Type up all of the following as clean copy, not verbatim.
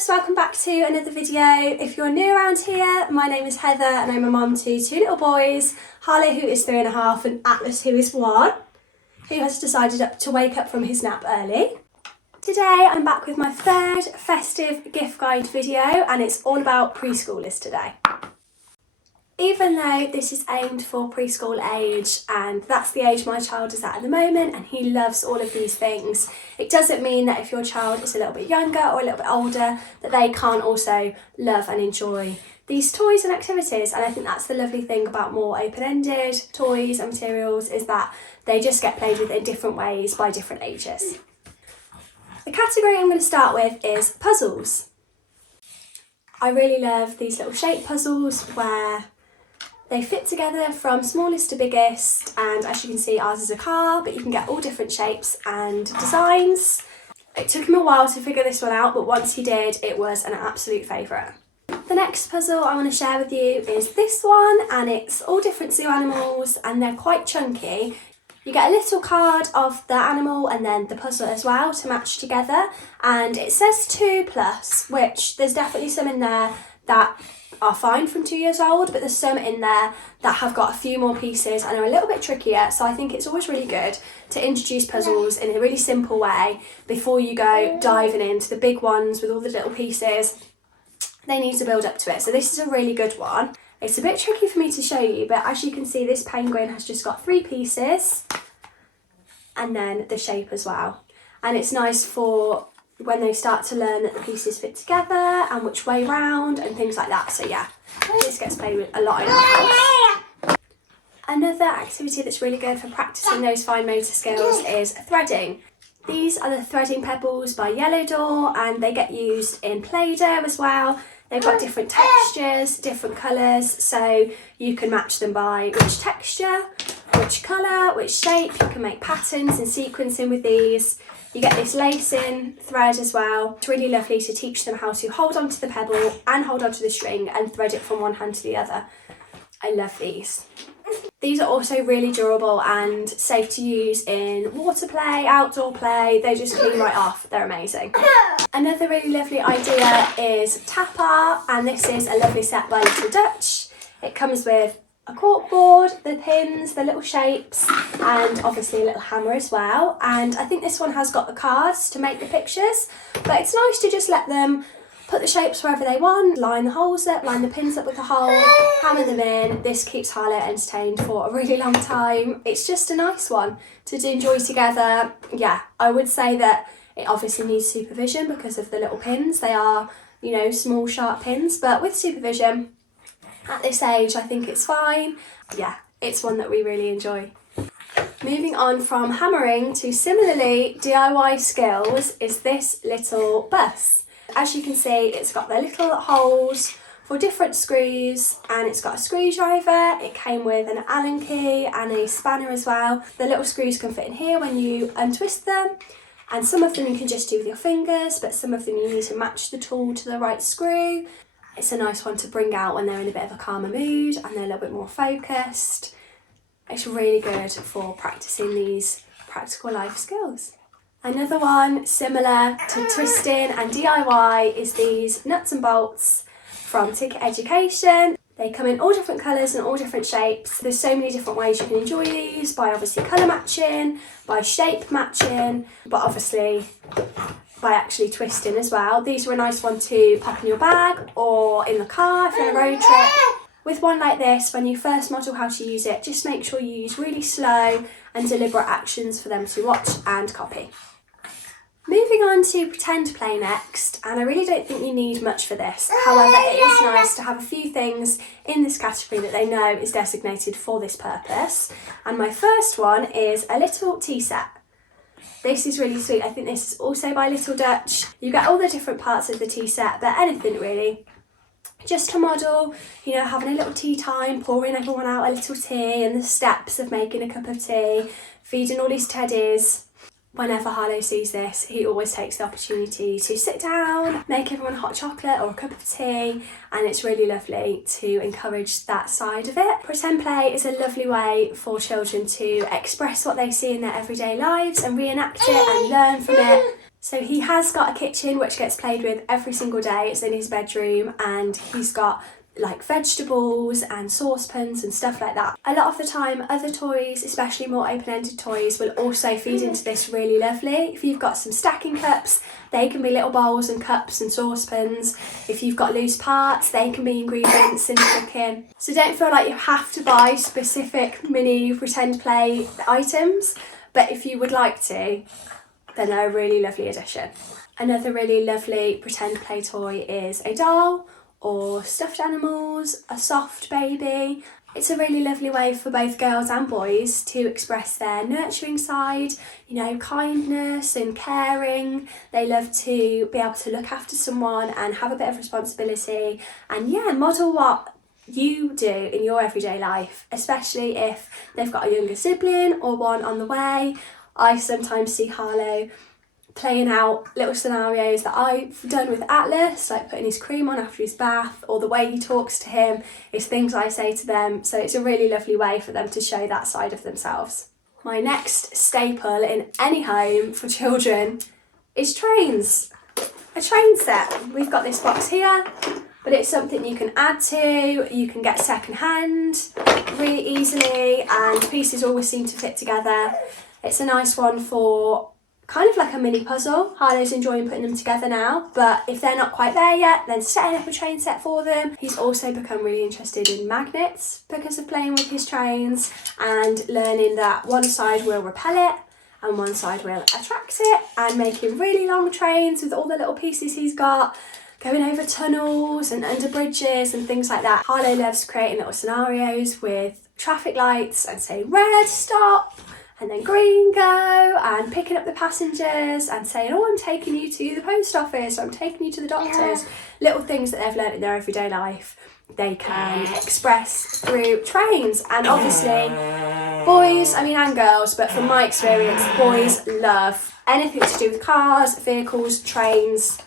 loves, welcome back to another video. If you're new around here, my name is Heather and I'm a mum to two little boys, Harley who is 3.5 and Atlas who is 1, who has decided to wake up from his nap early. Today I'm back with my third festive gift guide video and it's all about preschoolers today. Even though this is aimed for preschool age and that's the age my child is at the moment and he loves all of these things, it doesn't mean that if your child is a little bit younger or a little bit older that they can't also love and enjoy these toys and activities. And I think that's the lovely thing about more open-ended toys and materials, is that they just get played with in different ways by different ages. The category I'm going to start with is puzzles. I really love these little shape puzzles where they fit together from smallest to biggest, and as you can see ours is a car, but you can get all different shapes and designs. It took him a while to figure this one out, but once he did, it was an absolute favourite. The next puzzle I want to share with you is this one, and it's all different zoo animals and they're quite chunky. You get a little card of the animal and then the puzzle as well to match together, and it says 2+, which there's definitely some in there that are fine from 2 years old, but there's some in there that have got a few more pieces and are a little bit trickier, so I think it's always really good to introduce puzzles in a really simple way before you go diving into the big ones with all the little pieces. They need to build up to it, so this is a really good one. It's a bit tricky for me to show you, but as you can see this penguin has just got 3 pieces and then the shape as well, and it's nice for when they start to learn that the pieces fit together and which way round and things like that. So yeah, this gets played with a lot in our house. Another activity that's really good for practicing those fine motor skills is threading. These are the threading pebbles by Yellow Door and they get used in Play-Doh as well. They've got different textures, different colours, so you can match them by which texture, which colour, which shape. You can make patterns and sequencing with these. You get this lacing thread as well. It's really lovely to teach them how to hold onto the pebble and hold onto the string and thread it from one hand to the other. I love these. These are also really durable and safe to use in water play, outdoor play. They just clean right off. They're amazing. Another really lovely idea is tap art, and this is a lovely set by Little Dutch. It comes with a corkboard, the pins, the little shapes, and obviously a little hammer as well. And I think this one has got the cards to make the pictures, but it's nice to just let them put the shapes wherever they want, line the holes up, line the pins up with the hole, hammer them in. This keeps Harley entertained for a really long time. It's just a nice one to enjoy together. Yeah, I would say that it obviously needs supervision because of the little pins. They are, you know, small sharp pins, but with supervision at this age I think it's fine. Yeah, it's one that we really enjoy. Moving on from hammering to similarly DIY skills is this little bus. As you can see, it's got the little holes for different screws and it's got a screwdriver. It came with an Allen key and a spanner as well. The little screws can fit in here when you untwist them, and some of them you can just do with your fingers, but some of them you need to match the tool to the right screw. It's a nice one to bring out when they're in a bit of a calmer mood and they're a little bit more focused. It's really good for practicing these practical life skills. Another one similar to twisting and DIY is these nuts and bolts from Ticket Education. They come in all different colours and all different shapes. There's so many different ways you can enjoy these, by obviously colour matching, by shape matching, but obviously by actually twisting as well. These are a nice one to pop in your bag or in the car if you're on a road trip. With one like this, when you first model how to use it, just make sure you use really slow and deliberate actions for them to watch and copy. Moving on to pretend play next, and I really don't think you need much for this. However, it is nice to have a few things in this category that they know is designated for this purpose. And my first one is a little tea set. This is really sweet. I think this is also by Little Dutch. You get all the different parts of the tea set, but anything really. Just to model, you know, having a little tea time, pouring everyone out a little tea and the steps of making a cup of tea, feeding all these teddies. Whenever Harlow sees this, he always takes the opportunity to sit down, make everyone hot chocolate or a cup of tea, and it's really lovely to encourage that side of it. Pretend play is a lovely way for children to express what they see in their everyday lives and reenact it and learn from it. So he has got a kitchen which gets played with every single day. It's in his bedroom, and he's got like vegetables and saucepans and stuff like that. A lot of the time other toys, especially more open-ended toys, will also feed into this really lovely. If you've got some stacking cups, they can be little bowls and cups and saucepans. If you've got loose parts, they can be ingredients in the cooking. So don't feel like you have to buy specific mini pretend play items, but if you would like to, then they're a really lovely addition. Another really lovely pretend play toy is a doll or stuffed animals, a soft baby. It's a really lovely way for both girls and boys to express their nurturing side, you know, kindness and caring. They love to be able to look after someone and have a bit of responsibility and model what you do in your everyday life, especially if they've got a younger sibling or one on the way. I sometimes see Harlow playing out little scenarios that I've done with Atlas, like putting his cream on after his bath, or the way he talks to him is things I say to them. So it's a really lovely way for them to show that side of themselves. My next staple in any home for children is trains. A train set. We've got this box here, but it's something you can add to, you can get second hand really easily, and pieces always seem to fit together. It's a nice one for kind of like a mini puzzle. Harlow's enjoying putting them together now, but if they're not quite there yet, then setting up a train set for them. He's also become really interested in magnets because of playing with his trains and learning that one side will repel it and one side will attract it, and making really long trains with all the little pieces he's got, going over tunnels and under bridges and things like that. Harlow loves creating little scenarios with traffic lights and saying red, stop, and then green, go, and picking up the passengers and saying, oh, I'm taking you to the post office, or I'm taking you to the doctor's. Little things that they've learnt in their everyday life, they can express through trains. And obviously, boys, and girls, but from my experience, boys love anything to do with cars, vehicles, trains.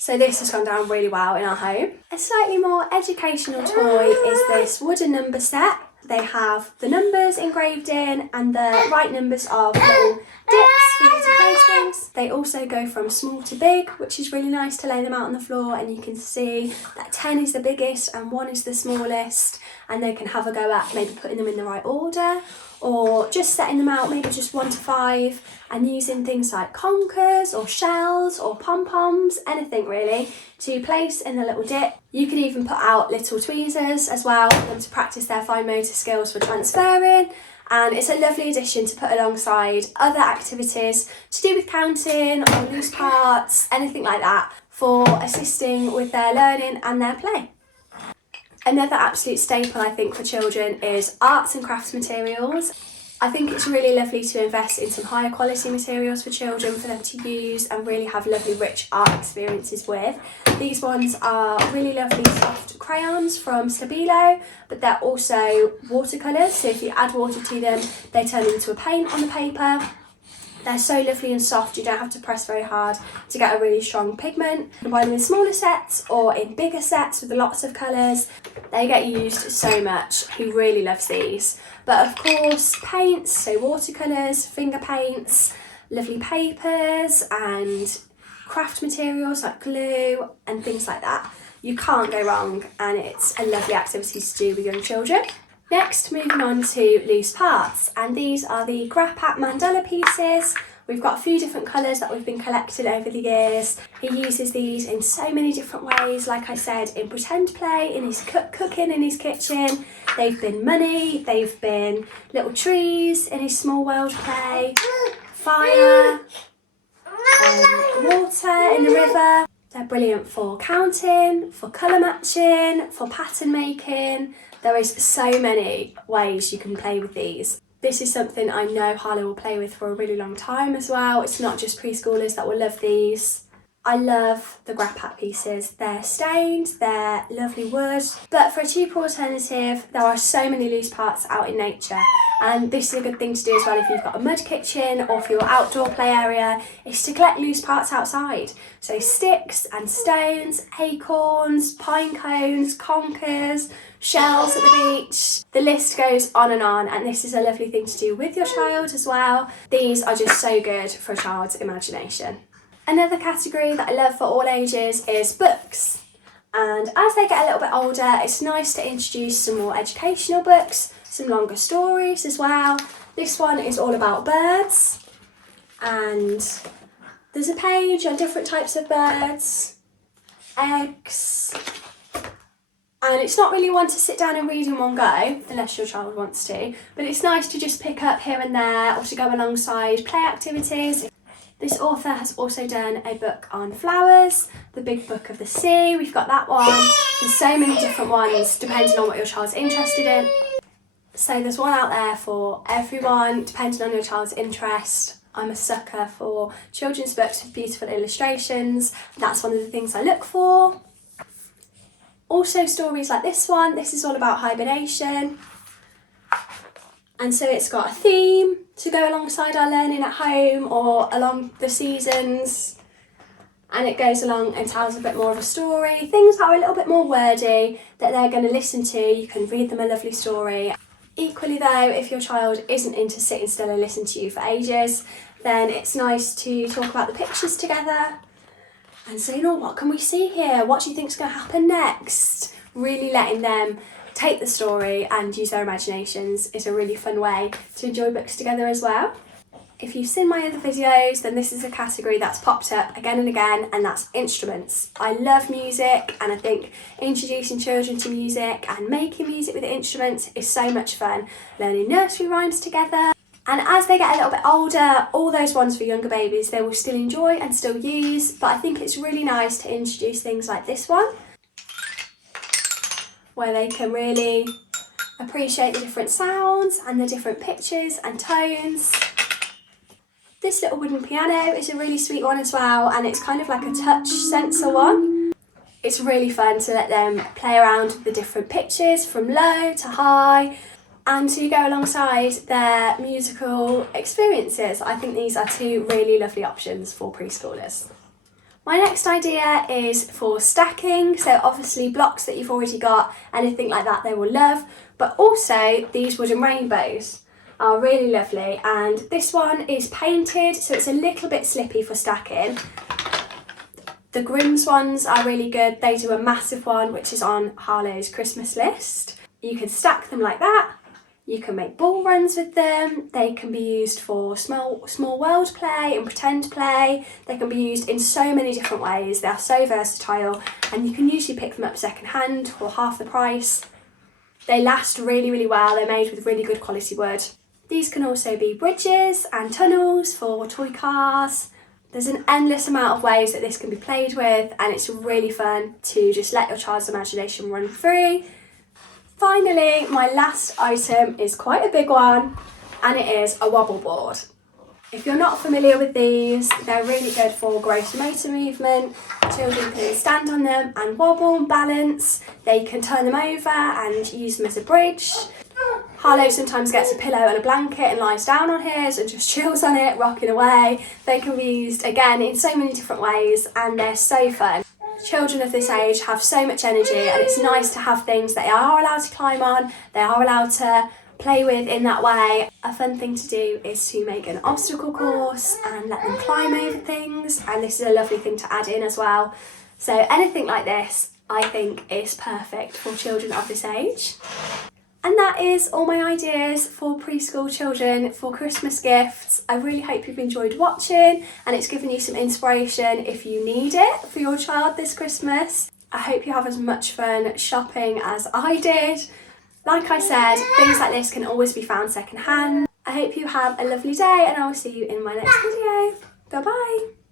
So this has gone down really well in our home. A slightly more educational toy is this wooden number set. They have the numbers engraved in and the right numbers of little dips for you to place things. They also go from small to big, which is really nice to lay them out on the floor, and you can see that 10 is the biggest and 1 is the smallest, and they can have a go at maybe putting them in the right order, or just setting them out maybe just 1 to 5 and using things like conkers or shells or pom-poms, anything really, to place in the little dip. You could even put out little tweezers as well for them to practice their fine motor skills for transferring, and it's a lovely addition to put alongside other activities to do with counting or loose parts, anything like that, for assisting with their learning and their play. Another absolute staple, I think, for children is arts and crafts materials. I think it's really lovely to invest in some higher quality materials for children for them to use and really have lovely rich art experiences with. These ones are really lovely soft crayons from Stabilo, but they're also watercolours, so if you add water to them, they turn into a paint on the paper. They're so lovely and soft, you don't have to press very hard to get a really strong pigment. You can buy them in smaller sets or in bigger sets with lots of colours. They get used so much. He really loves these. But of course, paints, so watercolours, finger paints, lovely papers and craft materials like glue and things like that. You can't go wrong, and it's a lovely activity to do with young children. Next, moving on to loose parts, and these are the Grappat mandala pieces. We've got a few different colours that we've been collecting over the years. He uses these in so many different ways, like I said, in pretend play, in his cooking in his kitchen. They've been money, they've been little trees in his small world play, fire, water in the river. They're brilliant for counting, for colour matching, for pattern making. There is so many ways you can play with these. This is something I know Harlow will play with for a really long time as well. It's not just preschoolers that will love these. I love the Grappat pieces. They're stained, they're lovely wood, but for a cheaper alternative, there are so many loose parts out in nature, and this is a good thing to do as well if you've got a mud kitchen or for your outdoor play area, is to collect loose parts outside. So sticks and stones, acorns, pine cones, conkers, shells at the beach. The list goes on, and this is a lovely thing to do with your child as well. These are just so good for a child's imagination. Another category that I love for all ages is books. And as they get a little bit older, it's nice to introduce some more educational books, some longer stories as well. This one is all about birds, and there's a page on different types of birds, eggs, and it's not really one to sit down and read in one go, unless your child wants to, but it's nice to just pick up here and there or to go alongside play activities. This author has also done a book on flowers, the Big Book of the Sea, we've got that one. There's so many different ones depending on what your child's interested in. So there's one out there for everyone, depending on your child's interest. I'm a sucker for children's books with beautiful illustrations. That's one of the things I look for. Also stories like this one, this is all about hibernation. And so it's got a theme to go alongside our learning at home or along the seasons. And it goes along and tells a bit more of a story. Things that are a little bit more wordy that they're going to listen to, you can read them a lovely story. Equally though, if your child isn't into sitting still and listen to you for ages, then it's nice to talk about the pictures together and say, what can we see here? What do you think's going to happen next? Really letting them take the story and use their imaginations is a really fun way to enjoy books together as well. If you've seen my other videos, then this is a category that's popped up again and again, and that's instruments. I love music, and I think introducing children to music and making music with instruments is so much fun. Learning nursery rhymes together. And as they get a little bit older, all those ones for younger babies they will still enjoy and still use, but I think it's really nice to introduce things like this one, where they can really appreciate the different sounds and the different pitches and tones. This little wooden piano is a really sweet one as well, and it's kind of like a touch sensor one. It's really fun to let them play around with the different pitches from low to high and to go alongside their musical experiences. I think these are two really lovely options for preschoolers. My next idea is for stacking, so obviously blocks that you've already got, anything like that they will love, but also these wooden rainbows are really lovely, and this one is painted so it's a little bit slippy for stacking. The Grimm's ones are really good, they do a massive one which is on Harlow's Christmas list. You can stack them like that, you can make ball runs with them, they can be used for small world play and pretend play, they can be used in so many different ways, they are so versatile, and you can usually pick them up second hand for half the price. They last really, really well, they're made with really good quality wood. These can also be bridges and tunnels for toy cars. There's an endless amount of ways that this can be played with, and it's really fun to just let your child's imagination run free. Finally, my last item is quite a big one, and it is a wobble board. If you're not familiar with these, they're really good for gross motor movement. Children can stand on them and wobble and balance. They can turn them over and use them as a bridge. Harlow sometimes gets a pillow and a blanket and lies down on his and just chills on it, rocking away. They can be used, again, in so many different ways, and they're so fun. Children of this age have so much energy, and it's nice to have things that they are allowed to climb on, they are allowed to play with in that way. A fun thing to do is to make an obstacle course and let them climb over things, and this is a lovely thing to add in as well. So anything like this I think is perfect for children of this age. And that is all my ideas for preschool children for Christmas gifts. I really hope you've enjoyed watching, and it's given you some inspiration if you need it for your child this Christmas. I hope you have as much fun shopping as I did. Like I said, things like this can always be found second hand. I hope you have a lovely day, and I will see you in my next video. Bye bye.